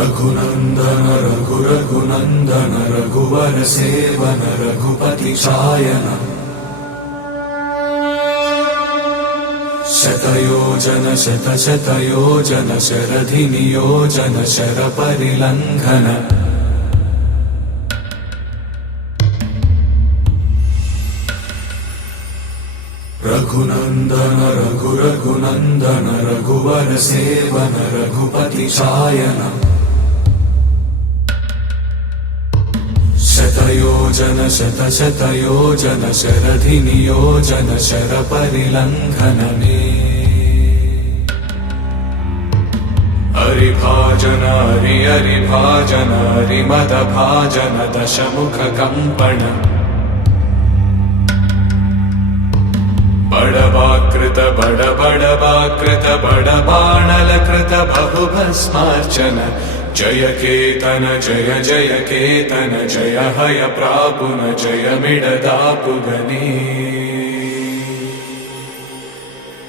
रघुनन्दन रघुरघुनन्दन रघुवर seven Raghupati चायन शतयोजन शतशतयोजन शरधि नियोजन sir परिलंघन Raghunandan रघुरघुनन्दन रघुवर seven Raghupati चायन शतयोजन शतशतयोजन शरधि नियोजन sir परिलंघन हरिभाजन हरिभाजन हरिमद भाजन दशमुख कंपन बड़वाकृत बड़वाकृत बड़बाणलकृत बहुभस्मार्चन जय केतन जय केतन जय हय प्रापुन जय मिडदापुगनी।